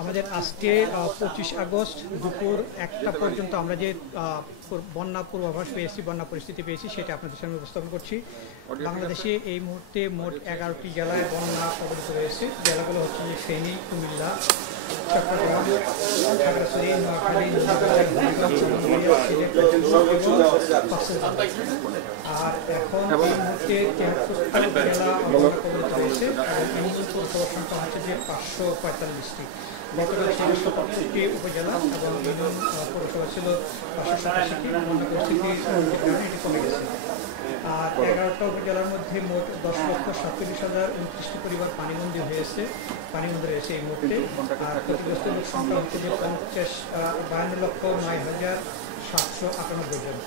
আমাদের আজকে 25 আগস্ট দুপুর 1টা পর্যন্ত আমরা যে বন্যা পূর্বাভাস পেয়েছি, বন্যা পরিস্থিতি পেয়েছি, সেটা আপনাদের সামনে উপস্থাপন করছি। বাংলাদেশে এই মুহূর্তে মোট 11টি জেলায় বন্যা কবলিত রয়েছে। জেলাগুলো হচ্ছে যে ফেনী, কুমিল্লা, চট্টগ্রাম, খাগড়াছড়ি, নোয়াখালী, আর এখন এই মুহূর্তে 73টি জেলা বন্যা কবলিত হয়েছে এবং ইউনিয়ন পৌরসভার সংখ্যা হচ্ছে যে 545টি। গতকাল ছিল 77টি উপজেলা এবং ইউনিয়ন পৌরসভা ছিল 587টি। বন্যা পরিস্থিতি এটি কমে গেছে। আর 11টা উপজেলার মধ্যে মোট 10,47,029টি পরিবার পানিবন্দী রয়েছে এই মুহূর্তে। আর ক্ষতিগ্রস্ত লোক সংখ্যা হচ্ছে যে 52,09,798 জন।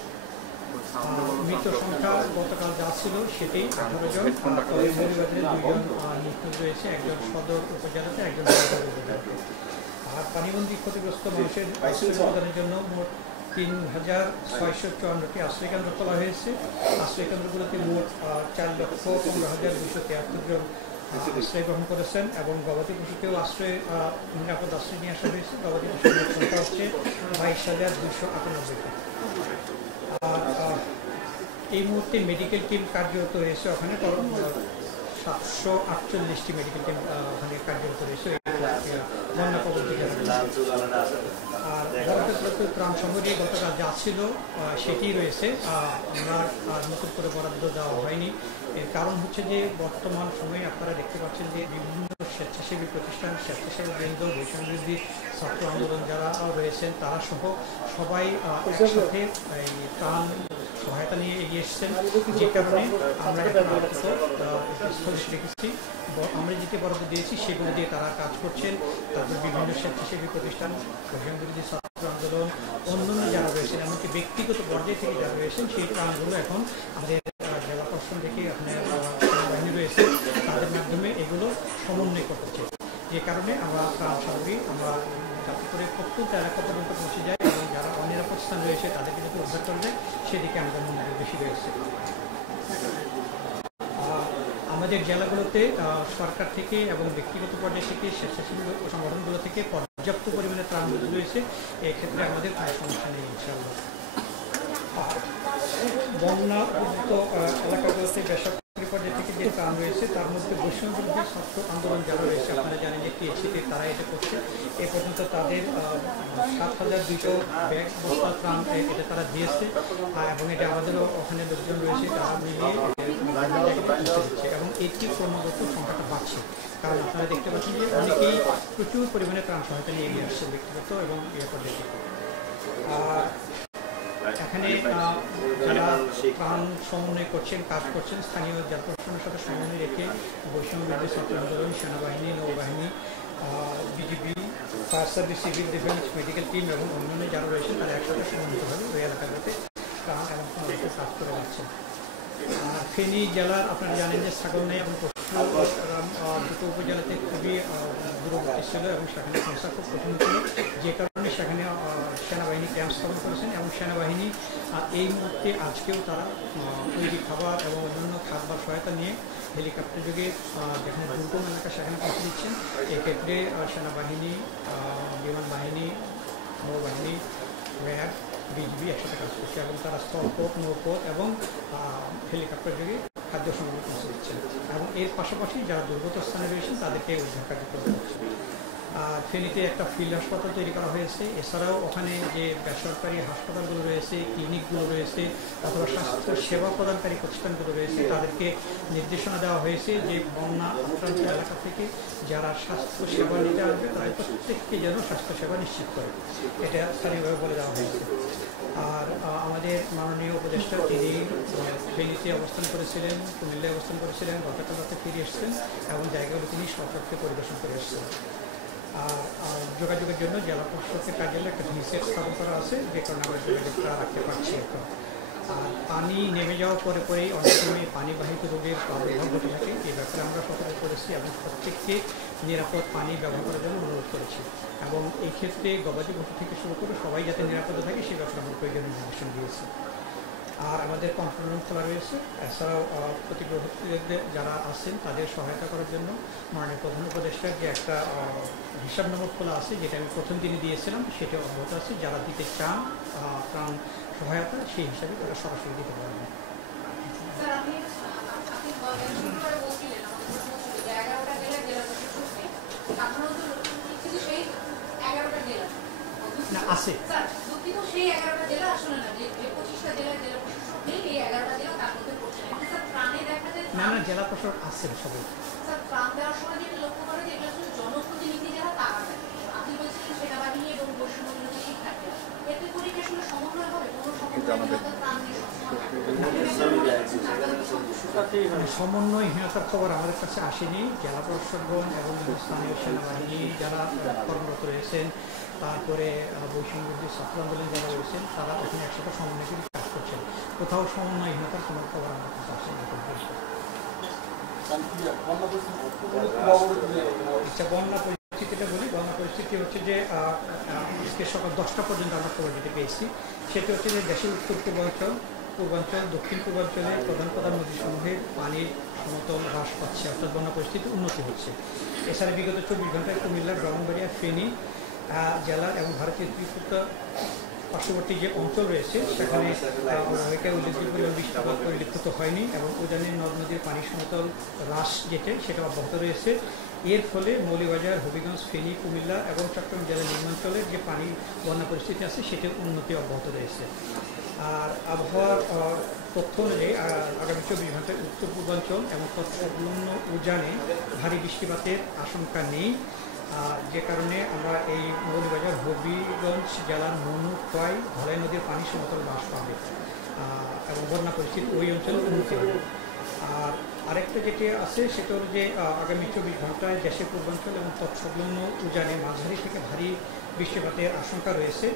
মৃত সংখ্যা গতকাল যা ছিল সেটি 18 জন। তবে মৌলভীবাজারে 2 জন নিখোঁজ রয়েছে, একজন সদর উপজেলাতে, একজন উপজেলাতে। আর পানিবন্দী ক্ষতিগ্রস্ত মানুষের প্রদানের জন্য মোট 3,654টি আশ্রয়কেন্দ্র খোলা হয়েছে। আশ্রয়কেন্দ্রগুলোতে মোট 4,15,273 জন আশ্রয় গ্রহণ করেছেন এবং গবাদি পশুকেও নিরাপদ আশ্রয় নিয়ে আসা হয়েছে। গবাদি পশুর সংখ্যা হচ্ছে 22,298টি। আর এই মুহূর্তে মেডিকেল টিম কার্যরত রয়েছে ওখানে, 748টি মেডিকেল টিম ওখানে কার্যরত রয়েছে বন্যা কবলিত জেলাগুলো। আর বরাদ্দ ত্রাণ সংগ্রহে গতকাল যা ছিল সেটি রয়েছে। আমরা আর নতুন করে বরাদ্দ দেওয়া হয়নি। এর কারণ হচ্ছে যে বর্তমান সময়ে আপনারা দেখতে পাচ্ছেন যে বিভিন্ন স্বেচ্ছাসেবী প্রতিষ্ঠান, স্বেচ্ছাসেবী বৃন্দ, বৈষম্যবিরোধী ছাত্র আন্দোলন যারা রয়েছেন তারা সহ সবাই একসাথে এই ত্রাণ সহায়তা নিয়ে এগিয়ে এসেছেন, যে কারণে আমরা এখন আপাতত স্থগিত রেখেছি। আমরা যেটি বরাদ্দ দিয়েছি সেগুলো দিয়ে তারা কাজ করছেন। তারপর বিভিন্ন স্বেচ্ছাসেবী প্রতিষ্ঠান, বৈষম্যবিরোধী ছাত্র আন্দোলন, অন্যান্য যারা রয়েছেন, এমনকি ব্যক্তিগত পর্যায়ে থেকে যারা রয়েছেন, সেই ত্রাণগুলো এখন আমাদের জেলা প্রশাসন থেকে আপনার সেনাবাহিনী রয়েছে, তাদের মাধ্যমে এগুলো সমন্বয় করতেছে। যে কারণে আমরা ত্রাণ সামগ্রী আমরা যাতে করে প্রত্যন্ত এলাকা পর্যন্ত পৌঁছে যায় এবং যারা অনিরাপদ স্থান রয়েছে তাদেরকে যদি উদ্ধার করে দেয় সেদিকে আমাদের মনোযোগ বেশি রয়েছে। আমাদের জেলাগুলোতে সরকার থেকে এবং ব্যক্তিগত পর্যায় থেকে, স্বেচ্ছাসেবী সংগঠনগুলো থেকে পর্যাপ্ত পরিমাণে ত্রাণ রয়েছে। এক্ষেত্রে আমাদের কোনো সমস্যা নেই ইনশাআল্লাহ। বন্যা উদ্ভূত এলাকাগুলোতে বেসরকারি পর্যায়ে থেকে যে ত্রাণ রয়েছে তার মধ্যে বৈষম্যবিরোধী ছাত্র আন্দোলন যারা রয়েছে, আপনারা জানেন যে টিএসসিতে তারা এটা করছে। এ পর্যন্ত তাদের 7,200 ব্যাগ বস্তা ত্রাণ এটা তারা দিয়েছে এবং এটা আমাদেরও ওখানে লোকজন রয়েছে, তারা মিলিয়ে দিচ্ছে এবং এটি ক্রমাগত সংখ্যাটা বাড়ছে। কারণ আপনারা দেখতে পাচ্ছেন যে অনেকেই প্রচুর পরিমাণে ত্রাণ সহায়তা নিয়ে এগিয়ে আসছে ব্যক্তিগত এবং পর্যায়ে। এখানে যারা ত্রাণ সমন্বয় করছেন, কাজ করছেন, স্থানীয় জেলা প্রশাসনের সাথে সমন্বয় রেখে বৈষম্যবিরোধী ছাত্র আন্দোলন, সেনাবাহিনী, নৌবাহিনী, BGB, fire service, civil defence, medical team এবং অন্যান্য যারা রয়েছেন তারা একসাথে সমন্বিতভাবে ওই এলাকাগুলোতে ত্রাণ এবং পুনরুদ্ধার কাজ করে যাচ্ছেন। আর ফেনী জেলার আপনারা জানেন যে ছাগলনাই এবং দুটো উপজেলাতে খুবই দূরবর্তী ছিল এবং সেখানে সংস্থা খুব কঠিন ছিল, যে কারণে সেখানে সেনাবাহিনী ক্যাম্প স্থাপন করেছেন এবং সেনাবাহিনী এই মুহূর্তে আজকেও তারা তৈরি খাবার এবং অন্যান্য খাবার সহায়তা নিয়ে হেলিকপ্টার যোগে যেখানে দুর্গম এলাকা সেখানে পৌঁছে দিচ্ছেন। এক্ষেত্রে সেনাবাহিনী, বিমান বাহিনী, নৌবাহিনী, র্যাব, বিজিবি একসাথে কাজ করছে এবং তারা স্থলপথ, নৌপথ এবং হেলিকপ্টার যোগে খাদ্য সামগ্রী পৌঁছে দিচ্ছেন এবং এর পাশাপাশি যারা দুর্গত স্থানে রয়েছেন তাদেরকে উদ্ধার কার্যক্রম করছে। ফেনীতে একটা ফিল্ড হাসপাতাল তৈরি করা হয়েছে। এছাড়াও ওখানে যে বেসরকারি হাসপাতালগুলো রয়েছে, ক্লিনিকগুলো রয়েছে অথবা স্বাস্থ্য সেবা প্রদানকারী প্রতিষ্ঠানগুলো রয়েছে, তাদেরকে নির্দেশনা দেওয়া হয়েছে যে বন্যা আক্রান্ত এলাকা থেকে যারা স্বাস্থ্য সেবা নিতে আসবে তাদের প্রত্যেককে যেন স্বাস্থ্যসেবা নিশ্চিত করে, এটা স্থানীয়ভাবে বলে দেওয়া হয়েছে। আর আমাদের মাননীয় উপদেষ্টা তিনি ফেনীতে অবস্থান করেছিলেন, কুমিল্লায় অবস্থান করেছিলেন, গতকাল রাতে ফিরে এসেছেন এবং জায়গাগুলো তিনি সরকারকে পরিদর্শন করে এসেছেন। আর যোগাযোগের জন্য জেলা প্রশাসকের কার্যালয়ে একটা ভিসেট স্থাপন করা আছে, যে কারণে আমরা যোগাযোগটা রাখতে পারছি এখন। আর পানি নেমে যাওয়ার পরেই অনেক সময় পানিবাহিত রোগের প্রাদুর্ভাব ঘটে থাকে। এই ব্যাপারে আমরা সতর্ক করেছি এবং প্রত্যেককে নিরাপদ পানি ব্যবহার করার জন্য অনুরোধ করেছি এবং এই ক্ষেত্রে গবাদি পশু থেকে শুরু করে সবাই যাতে নিরাপদে থাকে সে ব্যাপারে আমরা প্রয়োজনীয় নির্দেশনা দিয়েছি। আর আমাদের কন্ট্রোল রুম খোলা রয়েছে। এছাড়াও প্রতিগ্রহীদের যারা আছেন তাদের সহায়তা করার জন্য মাননীয় প্রধান উপদেষ্টার যে একটা হিসাব নম্বর খোলা আছে, যেটা আমি প্রথম দিনে দিয়েছিলাম, সেটা অব্যাহত আছে। যারা দিতে চান ত্রাণ সহায়তা, সেই হিসাবে তারা সরাসরি দিতে পারবেন। না আছে না না, জেলা প্রশাসক আছেন সবাই। সমন্বয়হীনতার খবর আমাদের কাছে আসেনি। জেলা প্রশাসন এবং স্থানীয় সেনাবাহিনী যারা কর্মরত রয়েছেন, তারপরে বৈষম্যবিরোধী ছাত্র আন্দোলন যারা রয়েছেন, তারা ওখানে একসাথে সমন্বয় করে কাজ করছেন। কোথাও সমন্বয়হীনতার কোনো খবর আমাদের কাছে আসেনি। আচ্ছা, বন্যা পরিস্থিতিটা বলি। বন্যা পরিস্থিতি হচ্ছে যে আজকে সকাল 10টা পর্যন্ত আমরা খবর যেটা পেয়েছি, সেটা হচ্ছে যে দেশের উত্তর পূর্বাঞ্চল, পূর্বাঞ্চল, দক্ষিণ পূর্বাঞ্চলে প্রধান প্রধান নদীসমূহের পানির সমতল হ্রাস পাচ্ছে, অর্থাৎ বন্যা পরিস্থিতি উন্নতি হচ্ছে। এছাড়া বিগত 24 ঘন্টায় কুমিল্লা, ব্রাহ্মণবাড়িয়া, ফেনী জেলার এবং ভারতীয় ত্রিপুরা পার্শ্ববর্তী যে অঞ্চল রয়েছে, সেখানে উল্লেখযোগ্য বৃষ্টিপাত পরিলক্ষিত হয়নি এবং উজানের নদ নদীর পানি সমতল হ্রাস যেটা, সেটা অব্যাহত রয়েছে। এর ফলে মৌলভীবাজার, হবিগঞ্জ, ফেনী, কুমিল্লা এবং চট্টগ্রাম জেলার নিম্নাঞ্চলের যে পানি বন্যা পরিস্থিতি আছে, সেটির উন্নতি অব্যাহত রয়েছে। আর আবহাওয়ার তথ্য অনুযায়ী আগামী 24 ঘন্টায় উত্তর পূর্বাঞ্চল এবং তৎসংলগ্ন উজানে ভারী বৃষ্টিপাতের আশঙ্কা নেই, যে কারণে আমরা এই মৌলভীবাজার, হবিগঞ্জ জেলার মনু, খোয়াই, ধলাই নদীর পানি সমতল হ্রাস পাবে এবং বন্যা পরিস্থিতি ওই অঞ্চলে উন্নতি হবে। আর আরেকটা যেটি আছে, সেটা হল যে আগামী 24 ঘন্টায় দেশের পূর্বাঞ্চল এবং তৎসংলগ্ন উজানে মাঝারি থেকে ভারী বৃষ্টিপাতের আশঙ্কা রয়েছে।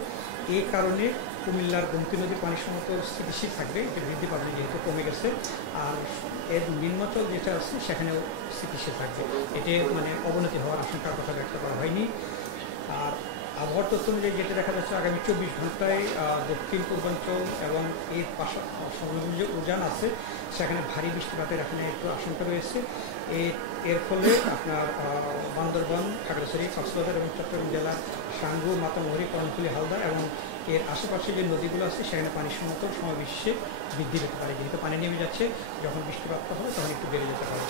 এই কারণে কুমিল্লার গোমতী নদীর পানি সমতল স্থিতিশীল থাকবে, এটি বৃদ্ধি পাবে যেহেতু কমে গেছে। আর এর নিম্নাঞ্চল যেটা আছে, সেখানেও স্থিতিশীল থাকবে, এটি মানে অবনতি হওয়ার আশঙ্কার কথা ব্যক্ত করা হয়নি। আর আবহাওয়ার তথ্য অনুযায়ী যেটা দেখা যাচ্ছে, আগামী 24 ঘন্টায় দক্ষিণ পূর্বাঞ্চল এবং এর সংলগ্ন যে উজান আছে, সেখানে ভারী বৃষ্টিপাতের এখানে একটু আশঙ্কা রয়েছে। এর ফলে আপনার বান্দরবান, খাগড়াছড়ি, কক্সবাজার এবং চট্টগ্রাম জেলার সাঙ্গু, মাতামুহুরী, কর্ণফুলী, হালদা এবং এর আশেপাশে যে নদীগুলো আছে, সেখানে পানি সমতল সমাবেশে বৃদ্ধি পেতে পারে। যেহেতু পানি নেমে যাচ্ছে, যখন বৃষ্টিপাত হবে তখন একটু বেড়ে যেতে পারে।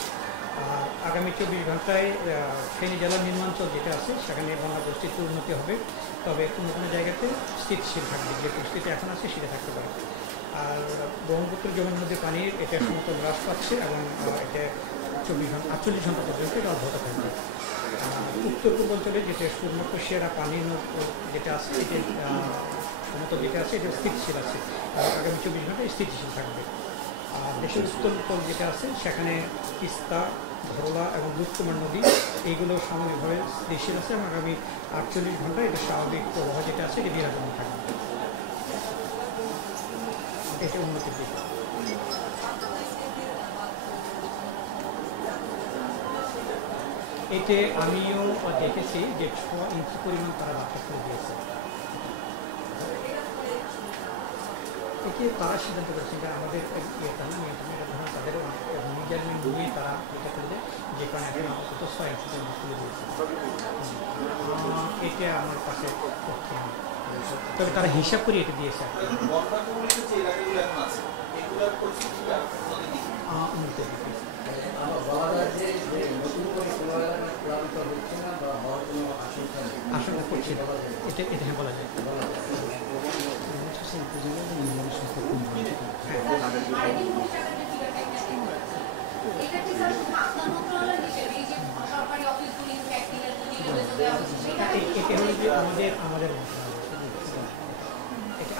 আর আগামী 24 ঘন্টায় ফেনী জেলার নিম্নাঞ্চল যেটা আছে, সেখানে বন্যা পরিস্থিতির উন্নতি হবে, তবে কোনো কোনো জায়গাতে স্থিতিশীল থাকবে, যে পরিস্থিতি এখন আছে সেটা থাকতে পারে। আর ব্রহ্মপুত্র যমুনা নদীর পানির এটা সমতল হ্রাস পাচ্ছে এবং এটা 48 ঘন্টা পর্যন্ত এটা অব্যাহত থাকবে। উত্তর পূর্বাঞ্চলে যেটা সুবর্ণকুশিয়ারা পানি যেটা আছে, এটা সমতল যেটা আছে, এটা স্থিতিশীল আছে, আগামী 24 ঘন্টায় স্থিতিশীল থাকবে। আর দেশের উত্তর যেটা আছে, সেখানে তিস্তা, ধরলা এবং দুধকুমার নদী, এইগুলো সামগ্রিকভাবে স্থিতিশীল আছে এবং আগামী 48 ঘন্টায় এটা স্বাভাবিক প্রবাহ যেটা আছে, এটা বিরাজমান থাকবে। এটা উন্নতির দিক। এতে আমিও দেখেছি যে 6 ইঞ্চি পরিমাণ তারা বাচ্চা করে দিয়েছে। একে তারা সিদ্ধান্ত করেছে যে আমাদের ইয়েটা না, নিয়ন্ত্রণের ধরুন তাদের মেজারমেন্ট নিয়ে তারা এটা করে দেয়, যে কারণে এখন আপাতত 6 ইঞ্চি পরিমাণ তুলে দিয়েছে। এটা আমার কাছে তথ্য নেই, তবে তারা হিসাব করে এটা দিয়েছে। উন্নতি আশঙ্কা করছি, এটা এটা হ্যাঁ বলা যায়। এটা হলো যে আমাদের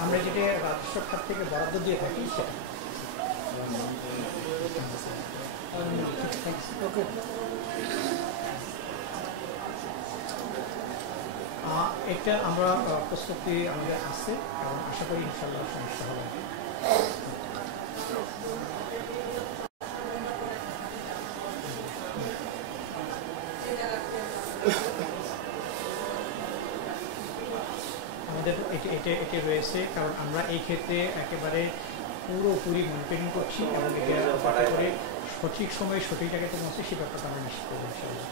আমরা যেটা রাজস্ব খাত থেকে বরাদ্দ দিয়ে থাকি, সেটা এটা আমরা প্রস্তুতি আমাদের আছে এবং আশা করি ইনশাল্লাহ সমস্যা হবে। আমাদের এটা রয়েছে, কারণ আমরা এই ক্ষেত্রে একেবারে পুরোপুরি মনিটরিং করছি এবং এটা যাতে করে সঠিক সময়ে সঠিক জায়গাতে পৌঁছে সেই ব্যাপারটা আমরা নিশ্চিত করবো ইনশাআল্লাহ।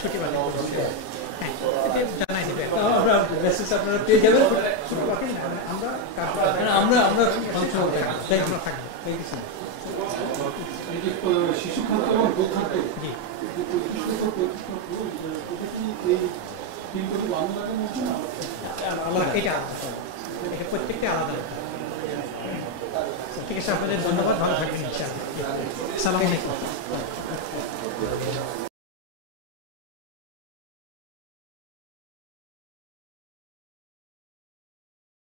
ছুটি বাতিল করছি। হ্যাঁ, এটা জানাই দেবে। আমরা মেসেজ আপনারা পেয়ে যাবেন। ছুটি বাতিল না, আমরা আমরা আমরা থ্যাংক ইউ থাকবো। Thank you sir. এই যে শিশু খাদ্য এবং গোখাদ্য জি, কিন্তু বাংলা লাগানো হচ্ছে না আলাদা, এটা আলাদা, এটা প্রত্যেকটা আলাদা। ঠিক আছে, আপনাদের ধন্যবাদ, ভালো থাকবেন ইনশাআল্লাহ। আসসালামু আলাইকুম।